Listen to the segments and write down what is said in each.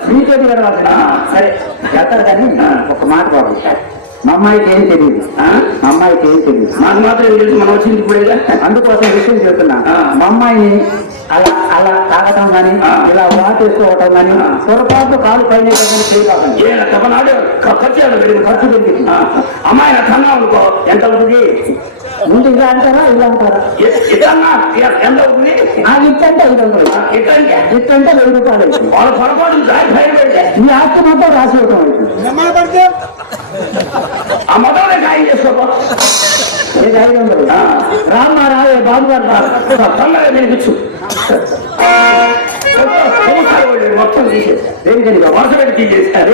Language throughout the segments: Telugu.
వెళ్ళాల్సిన సరే. వెళ్తారు కానీ ఒక మాట బాబు. మా అమ్మాయికి ఏం తెలియదు ఆ? మా అమ్మాయికి ఏం తెలియదు మాకు మాత్రం ఏం తెలుసు మనం వచ్చింది ఇప్పుడేగా అందుకోసం విషయం చెప్తున్నా. మా అమ్మాయిని అలా అలా తాగటం గాని ఆ. ఇలా వాటేసుకోవటం గాని ఆ. పొరపాటు కాలు పైన కానీ ఖర్చు పెరిగింది? అమ్మాయి నా కన్నా అనుకో ఎంత అవుతుంది ముందు ఇలా అంటారా? ఇలా అంటారా? ఎంత అవుతుంది? ఇచ్చంటే ఐదు వందలు. ఇచ్చంటే వెయ్యి రూపాయలు. వాళ్ళ పొరపాటు ఈ ఆస్తి మొత్తం రాసి ఇవ్వటం అవుతుంది ఆ మొదలనే ఖాయం చేసుకోపో. ఇది ఐదు వందలు. ఆ. రామ్మా రావే బాబు గారు. తొందరగా మొత్తం తీసేసా దేనికని? వరుస పెట్టి తీసేసారు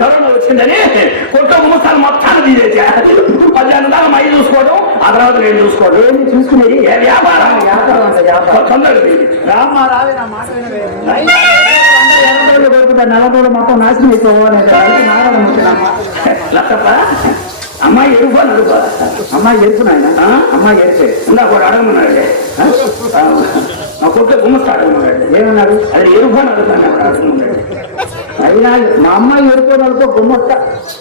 కరోనా వచ్చిందని కొత్త ముస్తాలు మొత్తాన్ని తీసేసా పదిహేను దాకా మై చూసుకోవడం ఆ తర్వాత నేను చూసుకోవడం. ఏంది చూసుకునేది? ఏ వ్యాపారం? వ్యాపారం అంత వ్యాపారం. తొందరగా తీయి. రామ్మా రావే నా మాట నలభై మొత్తం నాశనం అయిపోవాలి లక్కప్ప అమ్మాయి ఎరుపు అని అడుగు అమ్మాయి ఎరుపు నాయన? అమ్మాయి ఎరుపే ఇందా కూడా అడగమన్నాడు? మా కొట్టే గుమ్మస్తా అడగమన్నాడు ఏమన్నాడు? అది ఎరుపు అని అడుగుతాను అడగమన్నాడు అయినా మా అమ్మాయి ఎరుపు నలుపు గుమ్మస్తా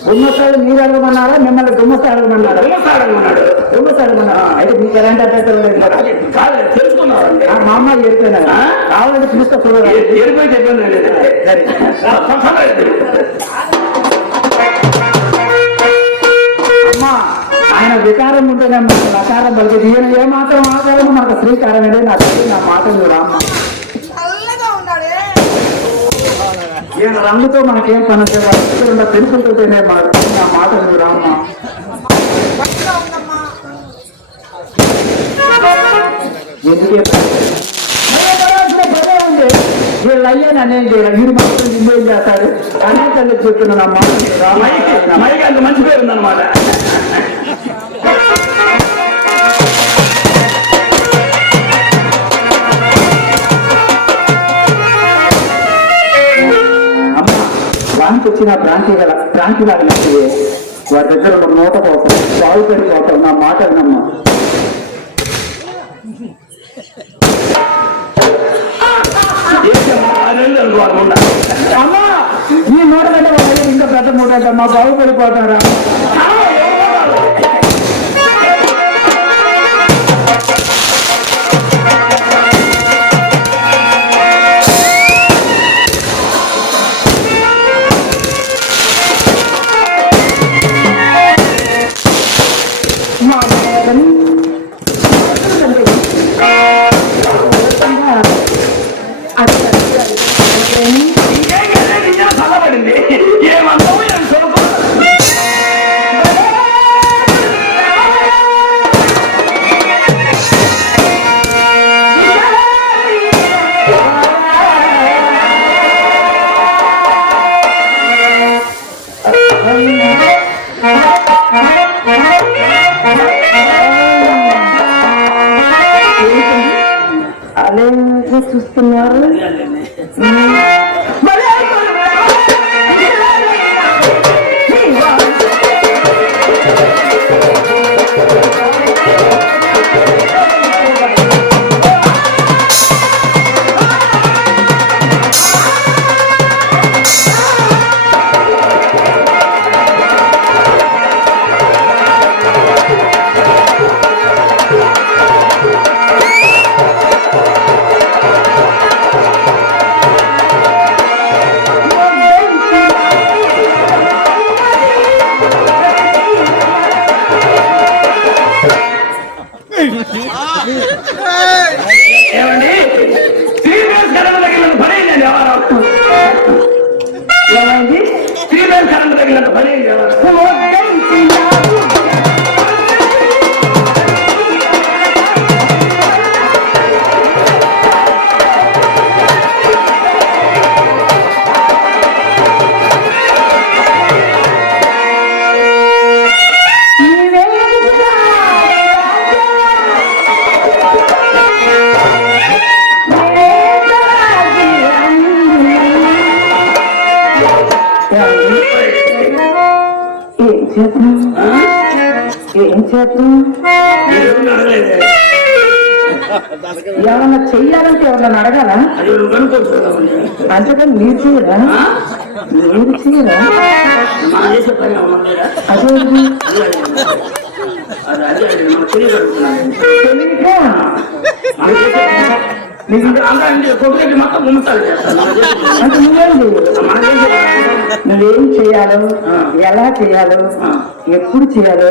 గుమ్మస్తాడు మీరు అడగమన్నారా? మిమ్మల్ని గుమ్మస్తా అడగమన్నారా? గుమ్మస్తా అడగమన్నాడు. గుమ్మస్తా అడగమన్నారా? అయితే మీకు ఎలాంటి అభ్యంతరం లేదు. కదా? తెలుసుకున్నారండి. మా అమ్మాయి ఎరిపోయినా? కావాలంటే ఎరుపైతే ఇబ్బంది లేదు. సరే. ఆయన వికారం ఉంటేనే మనకు నకారం పలికేది ఈయన ఏ మాత్రం ఆకారం మనకు శ్రీకారమే నా తల్లి నా మాట నువ్వు రామ్మ. చల్లగా ఉన్నాడే. ఈయన రంగుతో మనకేం పని చేయాలి పెరుగుతుంటేనే మా నా మాట నువ్వు రామ్మ. మంచిగా ఉందమ్మా. ఎందుకు చెప్పాలి? భలే పడాల్సిన పదే ఉంది. వీళ్ళు అయ్యాను అనేది వీడు మాత్రం నిన్ను ఏం చేస్తాడు? అనే తల్లి చెప్తున్నా నా మాట నువ్వు రామ్మ. మైకి అంత మంచి పేరు ఉందన్నమాట. అమ్మ వానికి వచ్చిన భ్రాంతి గల భ్రాంతి లాగా వారి దగ్గర ఉన్న నోట కోసం బాగుపడిపోతాం నా మాట వినమ్మ. ఈ నోట కంటే వాళ్ళ ఇంకా పెద్ద మూట అంటే మా బాగుపడిపోతారా ಶ್ರೀಧರ್ ಕಾಲದಲ್ಲಿ ನನ್ನ ಮನೆಯಲ್ಲಿ ఏమన్నా చెయ్యాలంటే ఎవరు ఎవరినైనా అడగాల. అంతేకాని మీరు చేయరా? మీరు చేయరా? అదే నీకు మొత్తం గుమ్మతాలు చేస్తాను. అంటే నువ్వేం నువ్వేం చేయాలో. ఎలా చేయాలో. ఎప్పుడు చేయాలో.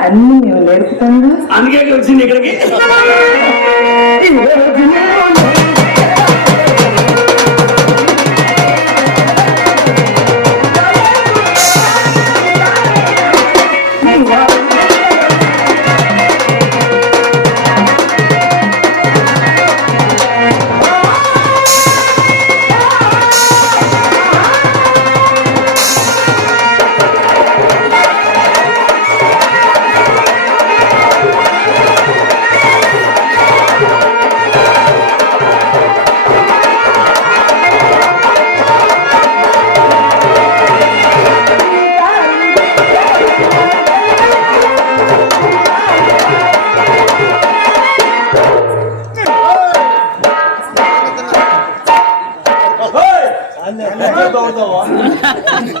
అన్ని మేము నేర్పుతాను అందుకే వచ్చింది ఇక్కడికి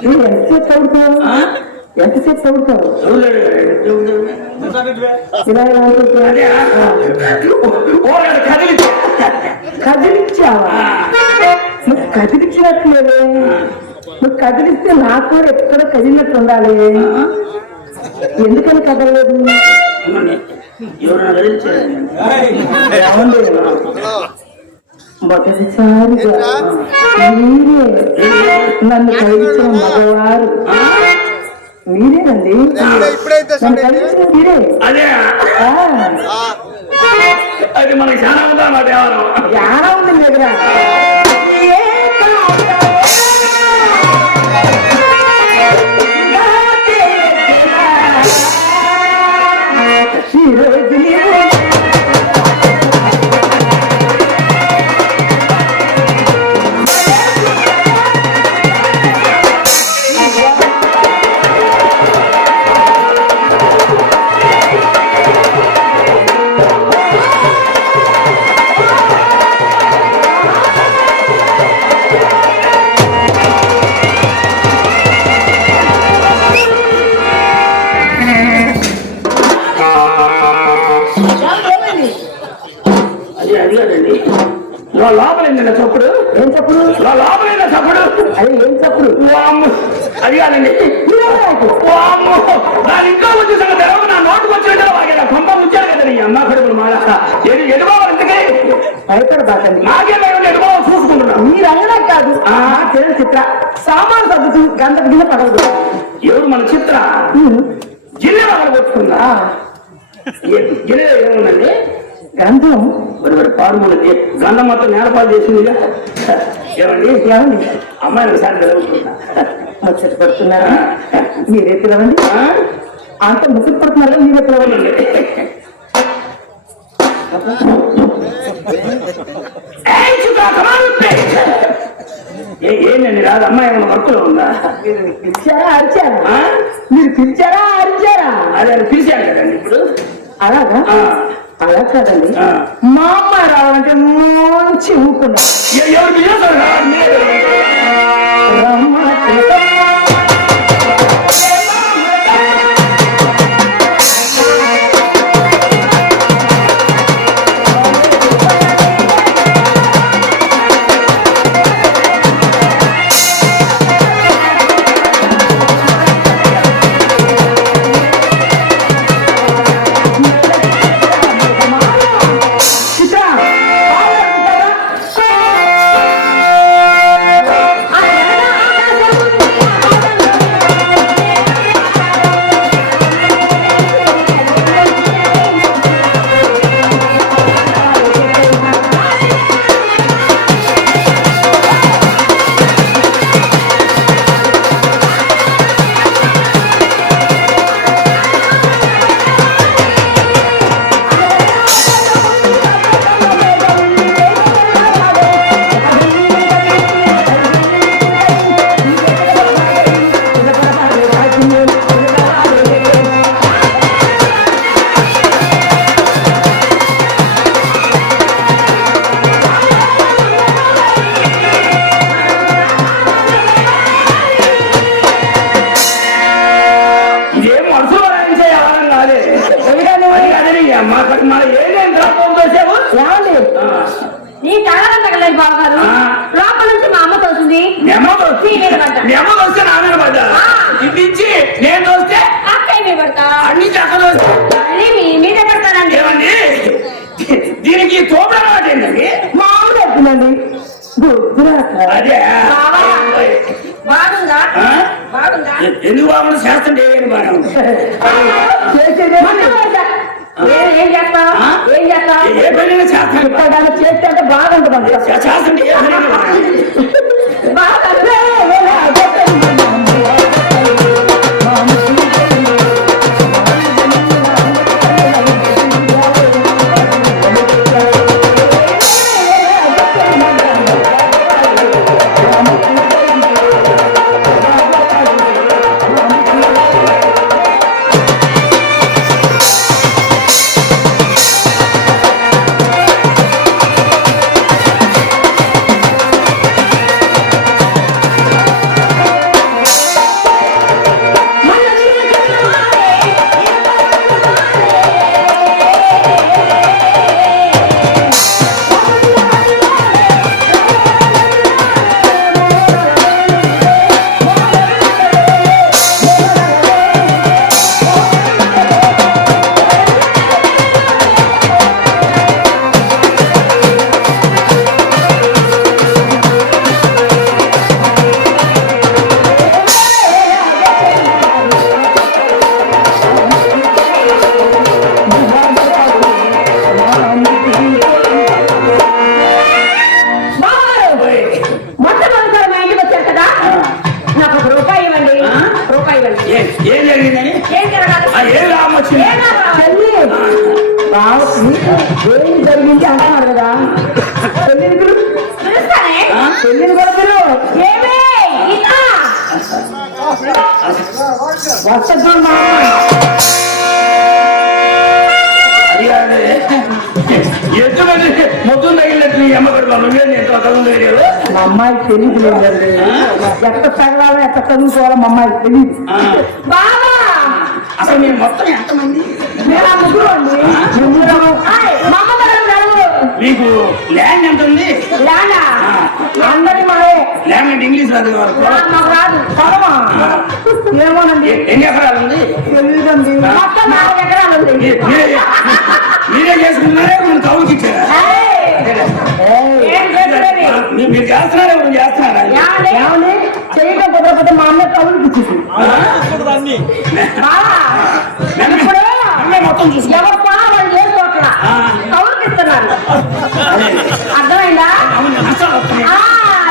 ఎంతసేపు చదువుతావు ఎంతసేపు చదువుతావు? ఇలా నువ్వు కదిలించినట్లేదే నువ్వు కదిలిస్తే నాకు కూడా ఎక్కడ కదిలినట్టు ఉండాలి ఎందుకని కదలలేదు? ఎవరైనా కదిలించారు? మొదటిసారిగా మీరే నన్ను కలిగించిన మగవారు. మీరేనండి కలిగించిన మీరే అదే ఆ, అది మనకి చాలా ఉందా మీ దగ్గర. భయపడబాకండి నాకే భయం ఎడుబావ చూసుకుంటున్నా. మీరు అనడం కాదు. ఆ తెలియని చిత్ర. సామాన్ సర్దుతూ గంట గిన్నె పగలదు ఎవరు మన చిత్ర? వాళ్ళ కొట్టుకుందా జిల్లె ఏముందండి? మరి పాడుములకి గంధం మొత్తం నేలపాలు చేసిందిగా? ఏమండి? ఏమండి? అమ్మాయిని ఒకసారి చదువుతున్నా ముచ్చట పడుతున్నారా. మీరే పిలవండి? అంత ముచ్చట పడుతున్నారా మీరే పిలవండి. ఏంటండి రాదు అమ్మాయి ఏమైనా వర్క్లో ఉందా? మీరు పిలిచారా అరిచారా? మీరు పిలిచారా అరిచారా? అదే పిలిచాను కదండి ఇప్పుడు. అలాగా. అలా కాదండి. మా అమ్మ రావాలంటే మంచి ఊపుకున్నా అదే. ఎందుకు బాగుంది? శాస్త్రం చేయండి ఏం చేస్తా? ఏం చేస్తావా ఏ పని శాస్త్రం చేస్తే బాగుంటుంది శాస్త్రం మా అమ్మాయి తెలియదు లేదండి ఎట్ట చదవాలో ఎట్ట చదువుకోవాలో మా అమ్మాయి తెలియదు. అసలు మేము మొత్తం ఎంతమంది? మేము ఆ? ముగ్గురు అండి ముగ్గురు మా అమ్మగారు నలుగురు మీకు ల్యాండ్ ఎంత ఉంది అందరి ల్యాండ్ ఇంగ్లీష్ రాదు వరకు మాకు ఎన్ని ఎకరాలు ఉంది? తెలియదండి మొత్తం నాలుగు ఎకరాలు మీరే చేసుకున్నారే మనం కౌలుకి ఇచ్చారా? మీరు చేస్తున్నారా? మనం చేస్తున్నారా చేయటం కుదరకపోతే మా అమ్మ కబులు పిచ్చింది మొత్తం చూసుకోవాలి అర్థమైందా?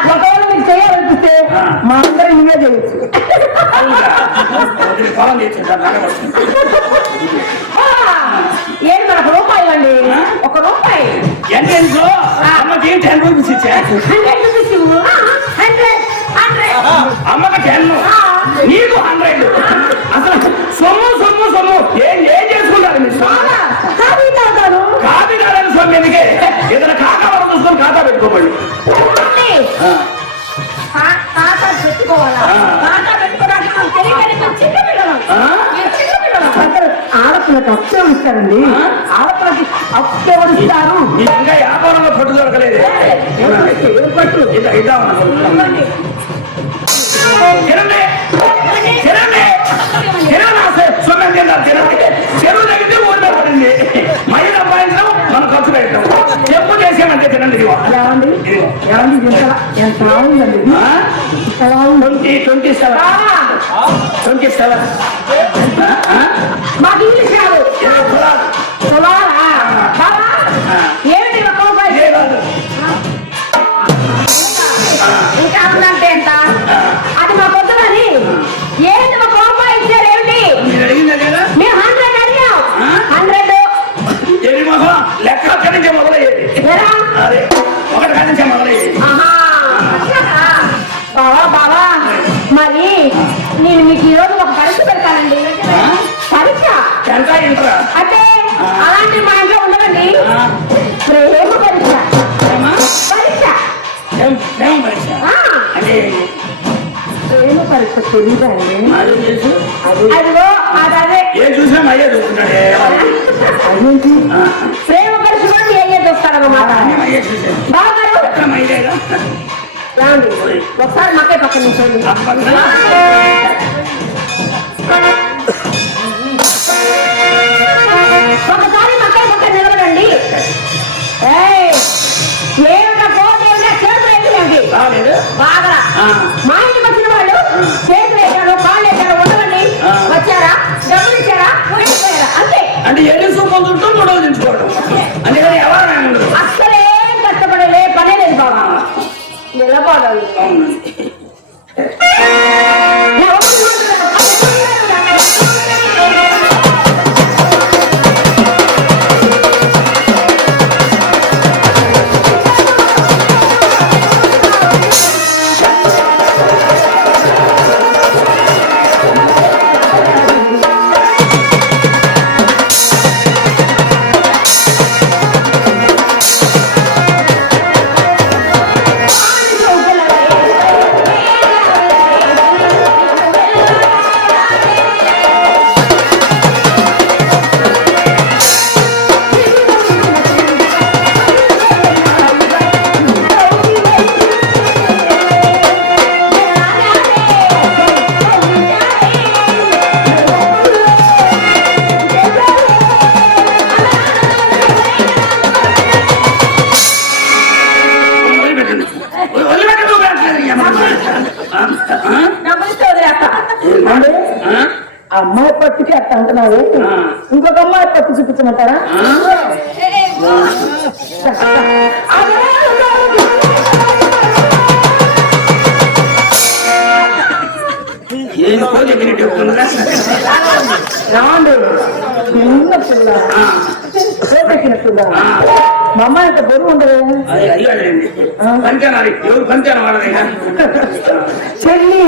ఒకవేళ మీరు మా అందరూ లేదండి ఒక రూపాయి. అమ్మకి టెన్ నీకు హండ్రెడ్. అసలు సొమ్ము చేద్దామని అనుకుంటున్నాను తినండి తినండి తినాలి సొమ్మెం తిన్నారు తినండి చెరువు తగ్గితే ఊరిలో పడింది మహిళ అమ్మాయిలో మనం ఖర్చు పెట్టాం ఎప్పుడు చేసామంటే తినండి twenty twenty seven twenty seven మాకు ఇంగ్లీష్ కాదు తెలియదండి అదిగో అదే ఏం చూసాం అయ్యే చూసుకుంటాడు అదేంటి? ప్రేమ పరిస్థితి అయ్యే చూస్తారు ఒకసారి మాకే పక్కన చూడండి ఒకసారి మాకే పక్కన నిలబడండి. ఏమిటో చేతులు బాగా మా ದುಡ್ಡು ಕೊಡೋ ನಿಂತ್ಕೊಂಡು ಅಂದ್ರೆ ಯಾವಾಗ ಅಷ್ಟೇ ಕಷ್ಟಪಡಲೇ ಪನೇಲಿ ಇರ್ಬಾವ ನೆಲಪಾದ అమ్మాయి పట్టుకి అట్ట అంటున్నావు ఆ. ఇంకొక అమ్మాయి పట్టు చూపించమంటారా ఏం కోడి ఎగిరిట్టు ఉంటుందా? రాండు చిన్న పిల్ల చేపెక్కిన పిల్ల మా అమ్మాయి అంత బరువు ఉండదు అది అయ్యాడండి పంచానాలి ఎవరు పంచాన వాళ్ళదైనా చెల్లి